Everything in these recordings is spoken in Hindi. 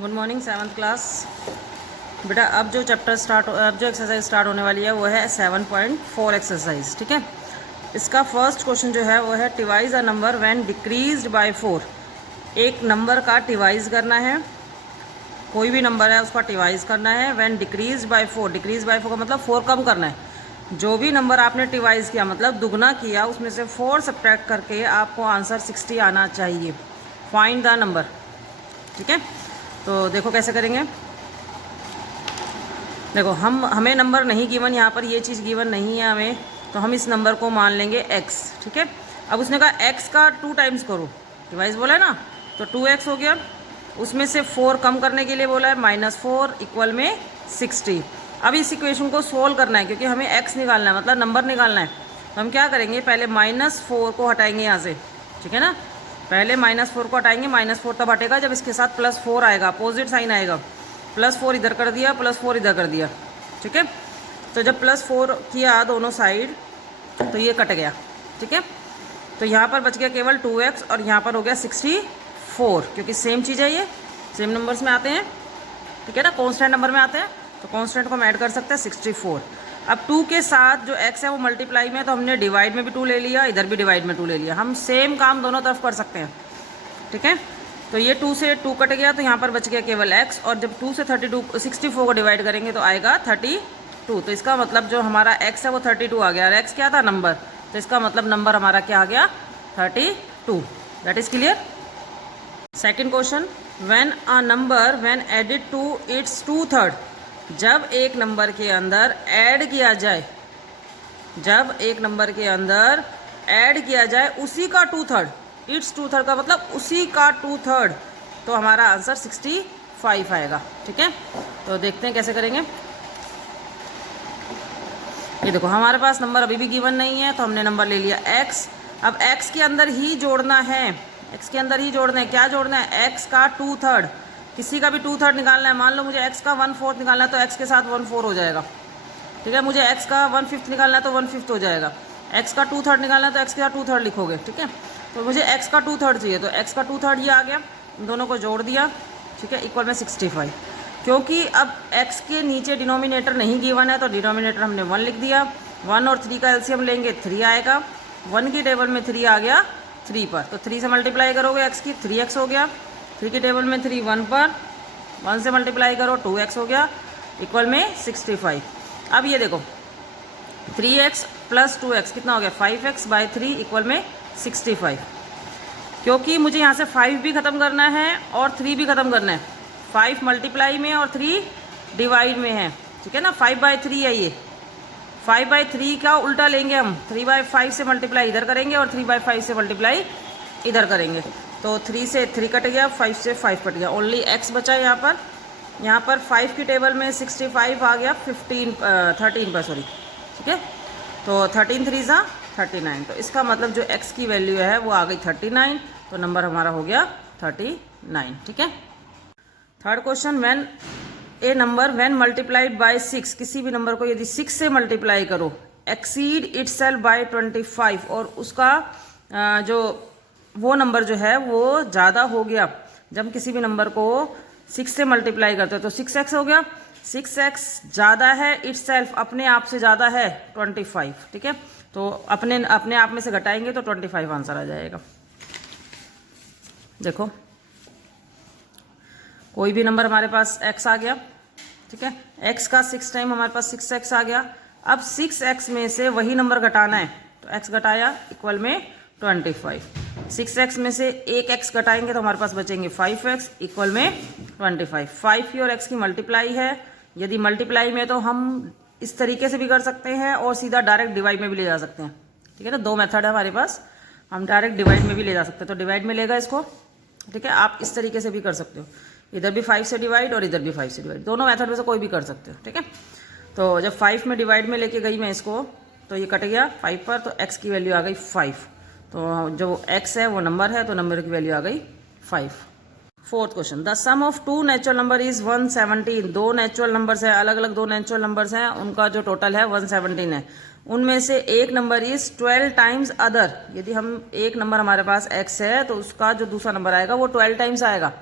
Good morning 7th class. बेटा अब जो एक्सरसाइज स्टार्ट होने वाली है वो है 7.4 एक्सरसाइज। ठीक है, इसका फर्स्ट क्वेश्चन जो है वो है divides a number when decreased by 4। एक नंबर का डिवाइज करना है, कोई भी नंबर है उसका डिवाइज करना है when decreased by 4। Decrease by 4 का मतलब 4 कम करना है। जो भी नंबर आपने डिवाइज किया मतलब दुगना किया, उसमें से 4 सब्ट्रैक्ट करके आपको आंसर 60 आना चाहिए। Find the number. ठीक है, तो देखो कैसे करेंगे। देखो हमें नंबर नहीं गिवन, यहाँ पर ये चीज़ गिवन नहीं है हमें, तो हम इस नंबर को मान लेंगे x। ठीक है, अब उसने कहा x का 2 टाइम्स करो, डिवाइस बोला है ना, तो 2x हो गया। उसमें से 4 कम करने के लिए बोला है -4 इक्वल में 60। अब इस इक्वेशन को सोल्व करना है क्योंकि हमें x निकालना है, मतलब नंबर निकालना है। तो हम क्या करेंगे, पहले -4 को हटाएंगे यहाँ से। ठीक है ना, पहले -4 को हटाएंगे। -4 तब हटेगा जब इसके साथ +4 आएगा, अपोजिट साइन आएगा। +4 इधर कर दिया, +4 इधर कर दिया। ठीक है, तो जब +4 किया दोनों साइड तो ये कट गया। ठीक है, तो यहाँ पर बच गया केवल 2x और यहाँ पर हो गया 64, क्योंकि सेम चीज़ है, ये सेम नंबर्स में आते हैं। ठीक है ना, कॉन्स्टेंट नंबर में आते हैं, तो कॉन्स्टेंट को हम ऐड कर सकते हैं 64। अब 2 के साथ जो x है वो मल्टीप्लाई में, तो हमने डिवाइड में भी 2 ले लिया, इधर भी डिवाइड में 2 ले लिया। हम सेम काम दोनों तरफ कर सकते हैं। ठीक है, तो ये 2 से 2 कट गया, तो यहाँ पर बच गया केवल x। और जब 2 से 64 को डिवाइड करेंगे तो आएगा 32। तो इसका मतलब जो हमारा x है वो 32 आ गया, और x क्या था, नंबर, तो इसका मतलब नंबर हमारा क्या आ गया, 32। That is clear. Second question, when a number when added to its 2/3। जब एक नंबर के अंदर ऐड किया जाए, जब एक नंबर के अंदर ऐड किया जाए उसी का 2/3, इट्स 2/3 का मतलब उसी का 2/3, तो हमारा आंसर 65 आएगा। ठीक है, तो देखते हैं कैसे करेंगे। ये देखो हमारे पास नंबर अभी भी गिवन नहीं है, तो हमने नंबर ले लिया x। अब x के अंदर ही जोड़ना है, x के अंदर ही जोड़ना है। क्या जोड़ना है, x का 2/3। किसी का भी 2/3 निकालना है। मान लो मुझे x का 1/4 निकालना है, तो x के साथ 1/4 हो जाएगा। ठीक है, मुझे x का 1/5 निकालना है तो 1/5 हो जाएगा। x का 2/3 निकालना है तो x के साथ 2/3 लिखोगे। ठीक है, तो मुझे x का 2/3 चाहिए, तो x का 2/3 ये आ गया, इन दोनों को जोड़ दिया। ठीक है, इक्वल में 65। क्योंकि अब x के नीचे डिनोमिनेटर नहीं गिवन है, तो डिनोमिनेटर हमने 1 लिख दिया। 1 और 3 का एलसीएम लेंगे, 3 आएगा। 1 की टेबल में 3 आ गया 3 पर, तो 3 से मल्टीप्लाई करोगे x की, 3x हो गया। 3 की टेबल में 3 1 पर, 1 से मल्टीप्लाई करो 2x हो गया, इक्वल में 65। अब ये देखो 3x + 2x कितना हो गया, 5x/3 इक्वल में 65। क्योंकि मुझे यहाँ से 5 भी ख़त्म करना है और 3 भी ख़त्म करना है। 5 मल्टीप्लाई में और 3 डिवाइड में है। ठीक है ना, 5/3 है ये। 5/3 का उल्टा लेंगे हम, 3/5 से मल्टीप्लाई इधर करेंगे और 3/5 से मल्टीप्लाई इधर करेंगे। तो 3 से 3 कट गया, 5 से 5 कट गया, ओनली x बचा यहाँ पर। यहाँ पर 5 की टेबल में 65 आ गया 13 पर, सॉरी। ठीक है, तो 13 3 ज़ा 39, तो इसका मतलब जो x की वैल्यू है वो आ गई 39, तो नंबर हमारा हो गया 39। ठीक है, third question, when A number when multiplied by 6, किसी भी नंबर को यदि 6 से मल्टीप्लाई करो, एक्सीड इटसेल्फ बाय 25, और उसका जो वो नंबर जो है वो ज़्यादा हो गया। जब किसी भी नंबर को 6 से मल्टीप्लाई करते हो तो 6x हो गया। 6x ज़्यादा है इटसेल्फ, अपने आप से ज़्यादा है 25। ठीक है, तो अपने आप में से घटाएंगे तो 25 आंसर आ जाएगा। देखो कोई भी नंबर हमारे पास x आ गया। ठीक है, x का 6 टाइम हमारे पास 6x आ गया। अब 6x में से वही नंबर घटाना है, तो x घटाया इक्वल में 25। 6x में से एक x घटाएंगे तो हमारे पास बचेंगे 5x इक्वल में 25। 5 की और x की मल्टीप्लाई है। यदि मल्टीप्लाई में तो हम इस तरीके से भी कर सकते हैं और सीधा डायरेक्ट डिवाइड में भी ले जा सकते हैं। ठीक है ना, 2 मेथड है हमारे पास, हम डायरेक्ट डिवाइड में भी ले जा सकते हैं, तो डिवाइड में लेगा इसको। ठीक है, आप इस तरीके से भी कर सकते हो, इधर भी 5 से डिवाइड और इधर भी 5 से डिवाइड, दोनों मेथड में से कोई भी कर सकते हो। ठीक है, तो जब 5 में डिवाइड में लेके गई मैं इसको, तो ये कट गया 5 पर, तो x की वैल्यू आ गई 5। तो जो x है वो नंबर है, तो नंबर की वैल्यू आ गई 5। Fourth question, the sum of 2 natural number is 117। 2 natural numbers हैं, अलग अलग 2 नेचुरल नंबर्स हैं, उनका जो टोटल है 117 है। उनमें से एक नंबर इज 12 टाइम्स अदर। यदि हम एक नंबर हमारे पास x है तो उसका जो दूसरा नंबर आएगा वो 12 टाइम्स आएगा।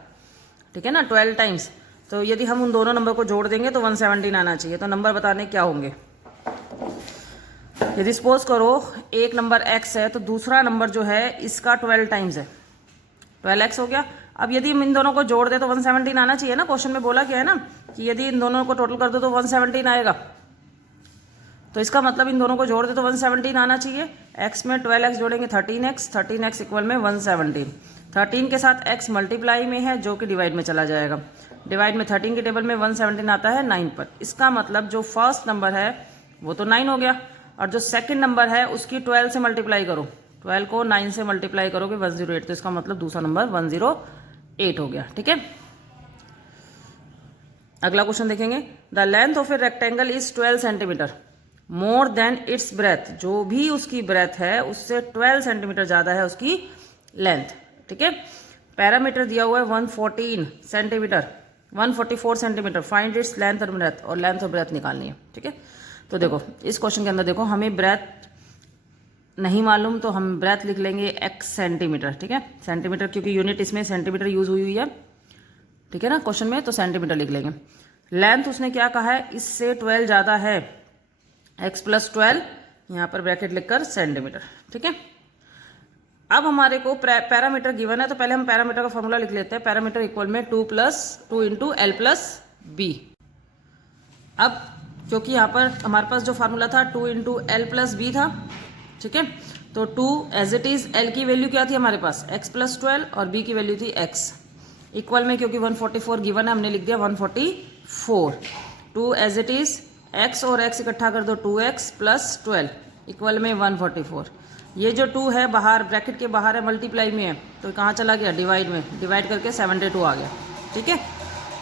ठीक है ना, 12 टाइम्स। तो यदि हम उन दोनों नंबर को जोड़ देंगे तो 117 आना चाहिए। तो नंबर बताने क्या होंगे। यदि सपोज करो एक नंबर x है तो दूसरा नंबर जो है इसका 12 टाइम्स है, 12x हो गया। अब यदि हम इन दोनों को जोड़ दे तो 117 आना चाहिए ना, क्वेश्चन में बोला क्या है ना कि यदि इन दोनों को टोटल कर दो तो 117 आएगा। तो इसका मतलब इन दोनों को जोड़ दे तो 117 आना चाहिए। x में 12x जोड़ेंगे 13x, 13x इक्वल में 117। 13 के साथ x मल्टीप्लाई में है जो कि डिवाइड में चला जाएगा। डिवाइड में 13 के टेबल में 117 आता है 9 पर। इसका मतलब जो फर्स्ट नंबर है वो तो 9 हो गया, और जो सेकंड नंबर है उसकी 12 से मल्टीप्लाई करो, 12 को 9 से मल्टीप्लाई करोगे 108। तो इसका मतलब दूसरा नंबर 108 हो गया। ठीक है, अगला क्वेश्चन देखेंगे। The length of a rectangle is 12 centimetre more than it's breath. जो भी उसकी ब्रेथ है उससे 12 सेंटीमीटर ज़्यादा है उसकी लेंथ। ठीक है, पैरामीटर दिया हुआ है 114 centimetre, 144 centimetre. Find its length और ब्रेथ, और लेंथ और ब्रेथ निकालनी है। ठीक है, तो देखो इस क्वेश्चन के अंदर देखो हमें ब्रेथ नहीं मालूम तो हम ब्रेथ लिख लेंगे x सेंटीमीटर। ठीक है, सेंटीमीटर क्योंकि यूनिट इसमें सेंटीमीटर यूज हुई है। ठीक है ना, क्वेश्चन में तो सेंटीमीटर लिख लेंगे। लेंथ उसने क्या कहा है, इससे 12 ज़्यादा है, x प्लस 12 यहाँ पर ब्रैकेट लिखकर सेंटीमीटर। ठीक है, अब हमारे को पैरामीटर गिवन है तो पहले हम पैरामीटर का फॉर्मूला लिख लेते हैं। पैरामीटर इक्वल में 2 इंटू एल प्लस बी। अब क्योंकि यहाँ पर हमारे पास जो फार्मूला था 2 इंटू एल प्लस बी था, ठीक है, तो 2 एज इट इज एल की वैल्यू क्या थी हमारे पास x प्लस 12 और b की वैल्यू थी x इक्वल में, क्योंकि 144 गिवन है हमने लिख दिया 144। 2 एज इट इज x और x इकट्ठा कर दो 2x प्लस 12 इक्वल में 144। ये जो 2 है बाहर ब्रैकेट के बाहर है, मल्टीप्लाई में है, तो कहाँ चला गया, डिवाइड में, डिवाइड करके 72 आ गया। ठीक है,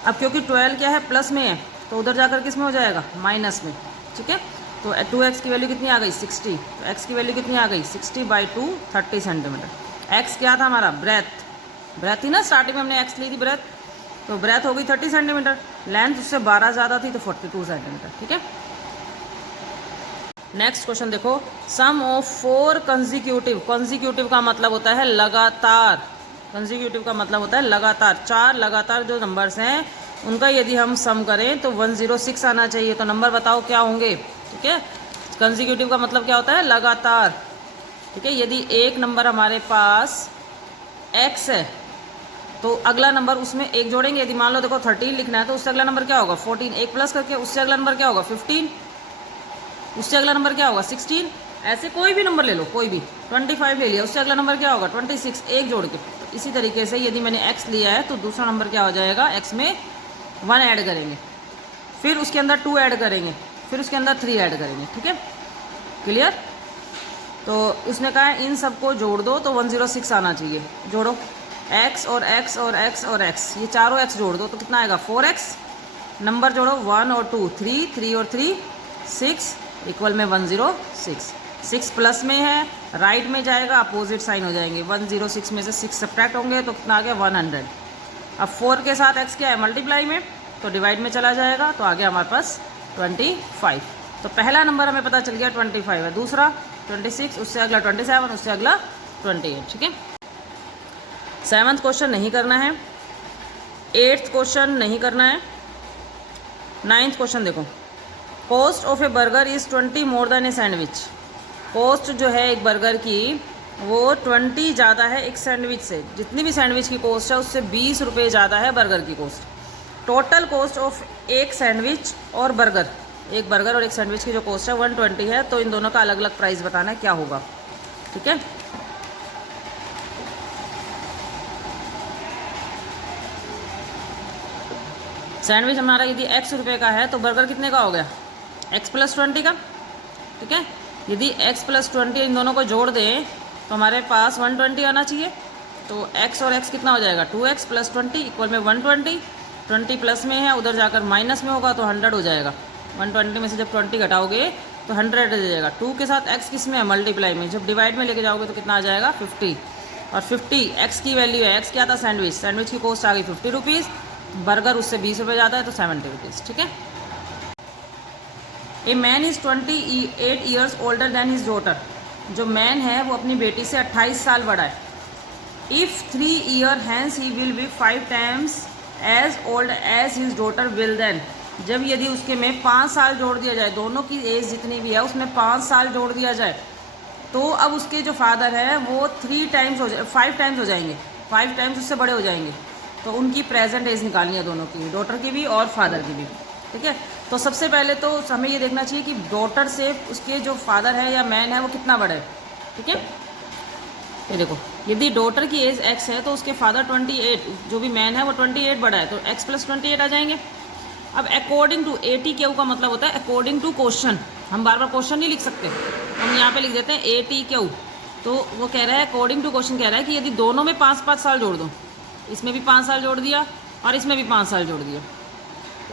अब क्योंकि 12 क्या है प्लस में है तो उधर जाकर किस में हो जाएगा, माइनस में। ठीक है, तो 2x की वैल्यू कितनी आ गई 60, तो x की वैल्यू कितनी आ गई 60/2 30 सेंटीमीटर। x क्या था हमारा, ब्रेथ थी ना, स्टार्टिंग में हमने x ली थी ब्रेथ, तो ब्रेथ हो गई 30 सेंटीमीटर। लेंथ उससे 12 ज़्यादा थी तो 42 सेंटीमीटर। ठीक है, नेक्स्ट क्वेश्चन देखो। सम ऑफ 4 कंजिक्यूटिव का मतलब होता है लगातार, कंजिक्यूटिव का मतलब होता है लगातार। 4 लगातार जो नंबर्स हैं उनका यदि हम सम करें तो 106 आना चाहिए। तो नंबर बताओ क्या होंगे। ठीक है, कंजिक्यूटिव का मतलब क्या होता है, लगातार। ठीक है, यदि एक नंबर हमारे पास x है तो अगला नंबर उसमें एक जोड़ेंगे। यदि मान लो देखो 13 लिखना है तो उससे अगला नंबर क्या होगा 14, एक प्लस करके उससे अगला नंबर क्या होगा 15, उससे अगला नंबर क्या होगा 16। ऐसे कोई भी नंबर ले लो, कोई भी, 25 ले लिया, उससे अगला नंबर क्या होगा 26, एक जोड़ के। तो इसी तरीके से यदि मैंने x लिया है तो दूसरा नंबर क्या हो जाएगा, x में 1 ऐड करेंगे, फिर उसके अंदर 2 ऐड करेंगे, फिर उसके अंदर 3 ऐड करेंगे। ठीक है, क्लियर। तो उसने कहा है इन सबको जोड़ दो तो 106 आना चाहिए। जोड़ो x और x और x और x, ये चारों x जोड़ दो तो कितना आएगा 4x। नंबर जोड़ो 1 और 2 3, 3 और 3 6 इक्वल में 106। 6 प्लस में है, राइट में जाएगा, अपोजिट साइन हो जाएंगे। 106 में से 6 सब्ट्रैक्ट होंगे तो कितना आ गया 100। अब 4 के साथ x क्या है, मल्टीप्लाई में, तो डिवाइड में चला जाएगा, तो आ गया हमारे पास 25। तो पहला नंबर हमें पता चल गया 25 है, दूसरा 26, उससे अगला 27, उससे अगला 28। ठीक है, 7th क्वेश्चन नहीं करना है, 8th क्वेश्चन नहीं करना है। 9th क्वेश्चन देखो। Cost of A burger is 20 more than a sandwich. Cost जो है एक बर्गर की वो 20 ज़्यादा है एक सैंडविच से। जितनी भी सैंडविच की कॉस्ट है उससे 20 रुपये ज़्यादा है बर्गर की कॉस्ट। टोटल कॉस्ट ऑफ एक सैंडविच और बर्गर, एक बर्गर और एक सैंडविच की जो कॉस्ट है 120 है। तो इन दोनों का अलग अलग प्राइस बताना है क्या होगा। ठीक है, सैंडविच हमारा यदि x रुपये का है तो बर्गर कितने का हो गया, x प्लस 20 का। ठीक है, यदि x प्लस 20 इन दोनों को जोड़ दें तो हमारे पास 120 आना चाहिए। तो x और x कितना हो जाएगा 2x प्लस 20 इक्वल में 120। 20 प्लस में है, उधर जाकर माइनस में होगा तो 100 हो जाएगा। 120 में से जब 20 घटाओगे तो 100 हो जाएगा। 2 के साथ x किस में है, मल्टीप्लाई में, जब डिवाइड में लेके जाओगे तो कितना आ जाएगा 50। और 50 x की वैल्यू है, x क्या था सैंडविच, सैंडविच की कॉस्ट आ गई 50 रुपीज़, बर्गर उससे 20 रुपये ज़्यादा है तो 70 रुपीज़। ठीक है, a man is 28 years older than his daughter. जो मैन है वो अपनी बेटी से 28 साल बड़ा है। If 3 year hence he will be 5 times as old as his daughter will then, जब यदि उसके में 5 साल जोड़ दिया जाए, दोनों की एज जितनी भी है उसमें 5 साल जोड़ दिया जाए, तो अब उसके जो फादर है वो 5 टाइम्स हो जाएंगे, 5 टाइम्स उससे बड़े हो जाएंगे। तो उनकी प्रेजेंट एज निकालनी है दोनों की, डॉटर की भी और फादर की भी। ठीक है, तो सबसे पहले तो हमें ये देखना चाहिए कि डॉटर से उसके जो फादर है या मैन है वो कितना बड़ा है। ठीक है, ये देखो, यदि डॉटर की एज x है तो उसके फादर 28, जो भी मैन है वो 28 बड़ा है, तो x + 28 आ जाएंगे। अब अकॉर्डिंग टू, ATQ का मतलब होता है अकॉर्डिंग टू क्वेश्चन, हम बार बार क्वेश्चन नहीं लिख सकते, हम यहाँ पे लिख देते हैं ATQ। तो वो कह रहा है अकॉर्डिंग टू क्वेश्चन कह रहा है कि यदि दोनों में 5-5 साल जोड़ दो, इसमें भी 5 साल जोड़ दिया और इसमें भी 5 साल जोड़ दिया,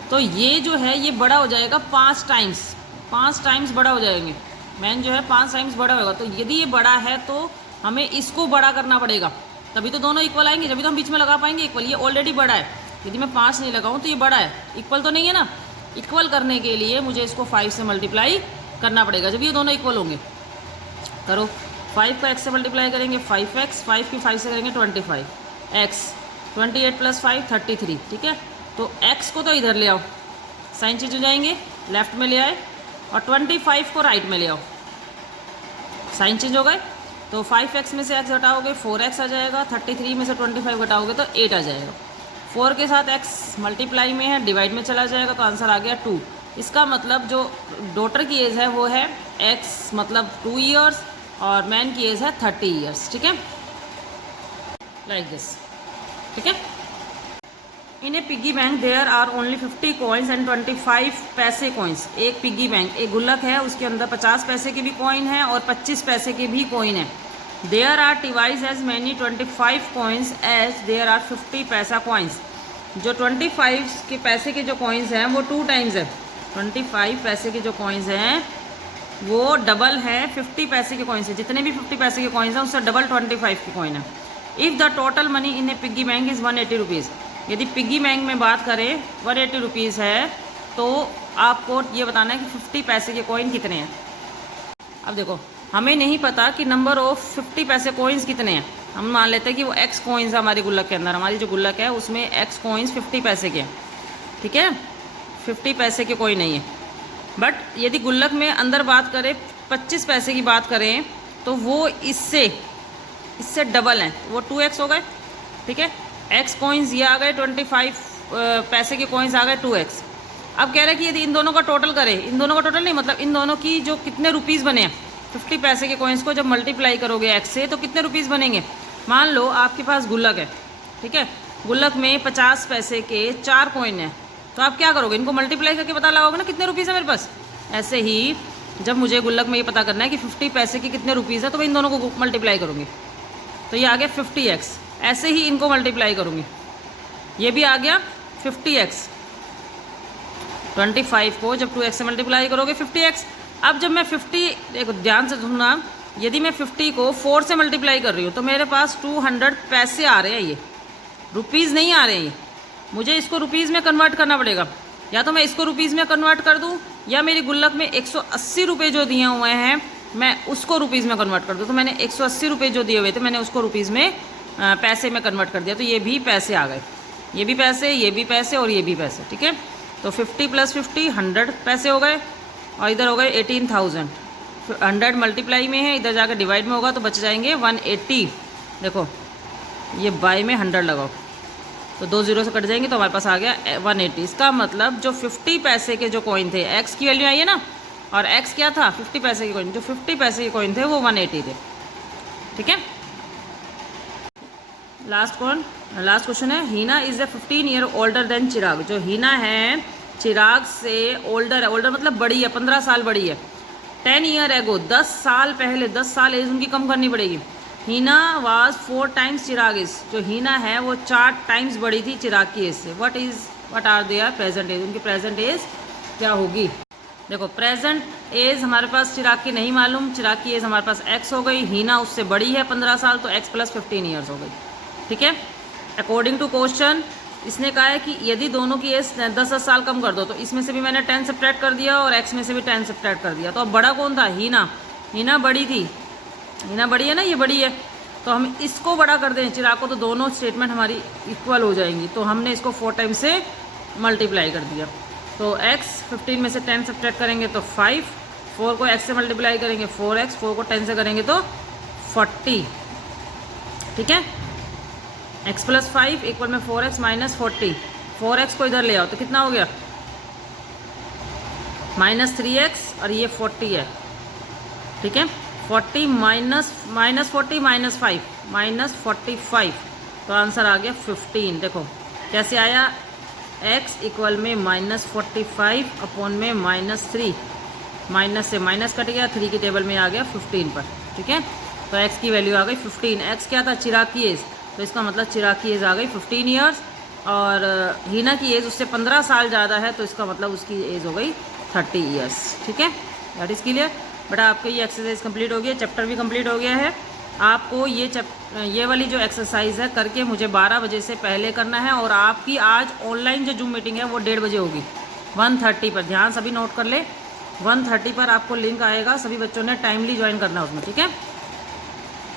तो ये जो है ये बड़ा हो जाएगा 5 टाइम्स बड़ा हो जाएंगे। मैन जो है 5 टाइम्स बड़ा होगा। तो यदि ये बड़ा है तो हमें इसको बड़ा करना पड़ेगा, तभी तो दोनों इक्वल आएंगे, जब भी तो हम बीच में लगा पाएंगे इक्वल। ये ऑलरेडी बड़ा है, यदि मैं 5 नहीं लगाऊं तो ये बड़ा है, इक्वल तो नहीं है ना। इक्वल करने के लिए मुझे इसको 5 से मल्टीप्लाई करना पड़ेगा, जब ये दोनों इक्वल होंगे। करो, 5 को x से मल्टीप्लाई करेंगे 5x, 5 की 5 से करेंगे 25, x 28 + 5 33। ठीक है, तो x को तो इधर ले आओ, साइन चेंज हो जाएंगे, लेफ्ट में ले आए, और 25 को राइट में ले आओ, साइन चेंज हो गए। तो 5x में से x घटाओगे 4x आ जाएगा, 33 में से 25 घटाओगे तो 8 आ जाएगा। 4 के साथ x मल्टीप्लाई में है, डिवाइड में चला जाएगा, तो आंसर आ गया 2। इसका मतलब जो डॉटर की एज है वो है x मतलब 2 ईयर्स और मैन की एज है 30 ईयर्स। ठीक है, लाइक दिस। ठीक है, in a piggy bank there are only 50 coins and 25 पैसे कॉइन्स। एक पिग्गी बैंक, एक गुल्लक है, उसके अंदर 50 पैसे के भी कॉइन है और 25 पैसे के भी कॉइन है। There are twice as many 25 coins as there are 50 पैसा कॉइन्स। जो 25 के पैसे के जो कॉइन्स हैं वो 2 टाइम्स है, 25 पैसे के जो कॉइन्स हैं वो डबल है 50 पैसे के कॉइन्स है। जितने भी 50 पैसे के कॉइन्स हैं उससे डबल 25 के कॉइन है। If the total money in a piggy bank is 180 rupees. यदि पिग्गी बैंक में बात करें 180 रुपीज़ है, तो आपको ये बताना है कि 50 पैसे के कॉइन कितने हैं। अब देखो, हमें नहीं पता कि नंबर ऑफ 50 पैसे कॉइन्स कितने हैं। हम मान लेते हैं कि वो x कॉइन्स है हमारी गुल्लक के अंदर, हमारी जो गुल्लक है उसमें x कॉइन्स 50 पैसे के हैं। ठीक है, 50 पैसे के कोई नहीं है। बट यदि गुल्लक में अंदर बात करें 25 पैसे की बात करें तो वो इससे डबल हैं, वो 2x हो गए। ठीक है, x कॉइन्स ये आ गए, 25 पैसे के कॉइन्स आ गए 2x। अब कह रहे हैं कि यदि इन दोनों का टोटल करें, इन दोनों का टोटल नहीं मतलब इन दोनों की जो कितने रुपीज़ बने हैं 50 पैसे के कॉइन्स को जब मल्टीप्लाई करोगे x से तो कितने रुपीज़ बनेंगे। मान लो आपके पास गुल्लक है, ठीक है, गुल्लक में 50 पैसे के 4 कॉइन हैं, तो आप क्या करोगे, इनको मल्टीप्लाई करके पता लगाओगे ना कितने रुपीज़ है मेरे पास। ऐसे ही जब मुझे गुल्लक में ये पता करना है कि 50 पैसे के कितने रुपीज़ है तो मैं इन दोनों को मल्टीप्लाई करूँगी, तो ये आ गया 50x। ऐसे ही इनको मल्टीप्लाई करूँगी, ये भी आ गया 50x। 25 को जब 2x से मल्टीप्लाई करोगे 50x। अब जब मैं 50, देखो ध्यान से सुनना, यदि मैं 50 को 4 से मल्टीप्लाई कर रही हूँ तो मेरे पास 200 पैसे आ रहे हैं, ये रुपीज़ नहीं आ रहे हैं। मुझे इसको रुपीज़ में कन्वर्ट करना पड़ेगा, या तो मैं इसको रुपीज़ में कन्वर्ट कर दूँ या मेरी गुल्लक में 180 रुपये जो दिए हुए हैं मैं उसको रुपीज़ में कन्वर्ट कर दूँ। तो मैंने 180 रुपये जो दिए हुए थे मैंने उसको रुपीज़ में पैसे में कन्वर्ट कर दिया, तो ये भी पैसे आ गए, ये भी पैसे, ये भी पैसे और ये भी पैसे। ठीक है, तो 50 + 50 100 पैसे हो गए और इधर हो गए 18,000। 100 मल्टीप्लाई में है, इधर जाकर डिवाइड में होगा तो बच जाएंगे 180। देखो ये बाई में 100 लगाओ तो 2 0 से कट जाएंगे तो हमारे पास आ गया 180। इसका मतलब जो 50 पैसे के जो कॉइन थे, x की वैल्यू आई है ना, और x क्या था 50 पैसे के कॉइन, जो 50 पैसे के कॉइन थे वो 180 थे। ठीक है, लास्ट क्वेश्चन है, Heena is a 15 year older than Chirag. जो हीना है चिराग से ओल्डर है, ओल्डर मतलब बड़ी है, 15 साल बड़ी है। 10 ईयर एगो, 10 साल पहले, 10 साल एज उनकी कम करनी पड़ेगी। हीना वाज 4 टाइम्स चिराग इज। जो हीना है वो 4 टाइम्स बड़ी थी चिराग की एज से। What are their present age, उनकी प्रेजेंट एज क्या होगी। देखो प्रेजेंट एज हमारे पास चिराग की नहीं मालूम, चिराग की एज हमारे पास x हो गई, हीना उससे बड़ी है 15 साल तो x + 15 ईयर्स हो गई। ठीक है, अकॉर्डिंग टू क्वेश्चन इसने कहा है कि यदि दोनों की एज 10-10 साल कम कर दो, तो इसमें से भी मैंने 10 सब्ट्रैक्ट कर दिया और x में से भी 10 सब्ट्रैक्ट कर दिया। तो अब बड़ा कौन था, हीना। हीना बड़ी थी, हीना बड़ी है ना, ये बड़ी है, तो हम इसको बड़ा कर दें चिराग को, तो दोनों स्टेटमेंट हमारी इक्वल हो जाएंगी। तो हमने इसको 4 टाइम्स से मल्टीप्लाई कर दिया। तो x 15 में से 10 सब्ट्रैक्ट करेंगे तो 5, 4 को x से मल्टीप्लाई करेंगे 4x, 4 को 10 से करेंगे तो 40। ठीक है, x + 5 इक्वल में 4x - 40। 4x को इधर ले आओ तो कितना हो गया -3x, और ये 40 है। ठीक है, 40 माइनस 5 -45, तो आंसर आ गया 15। देखो कैसे आया, x इक्वल में -45 अपॉन में -3, माइनस से माइनस कट गया, 3 की टेबल में आ गया 15 पर। ठीक है, तो x की वैल्यू आ गई 15। x क्या था, चिराग की एज, तो इसका मतलब चिराग की एज आ गई 15 ईयर्स, और हीना की एज उससे 15 साल ज़्यादा है, तो इसका मतलब उसकी एज हो गई 30 ईयर्स। ठीक है, दैट इज़ क्लियर बेटा। आपका ये एक्सरसाइज कंप्लीट हो गया, चैप्टर भी कंप्लीट हो गया है। आपको ये वाली जो एक्सरसाइज है करके मुझे 12 बजे से पहले करना है, और आपकी आज ऑनलाइन जो जूम मीटिंग है वो 1:30 बजे होगी, 1:30 पर। ध्यान सभी नोट कर ले, 1:30 पर आपको लिंक आएगा, सभी बच्चों ने टाइमली ज्वाइन करना है उसमें। ठीक है।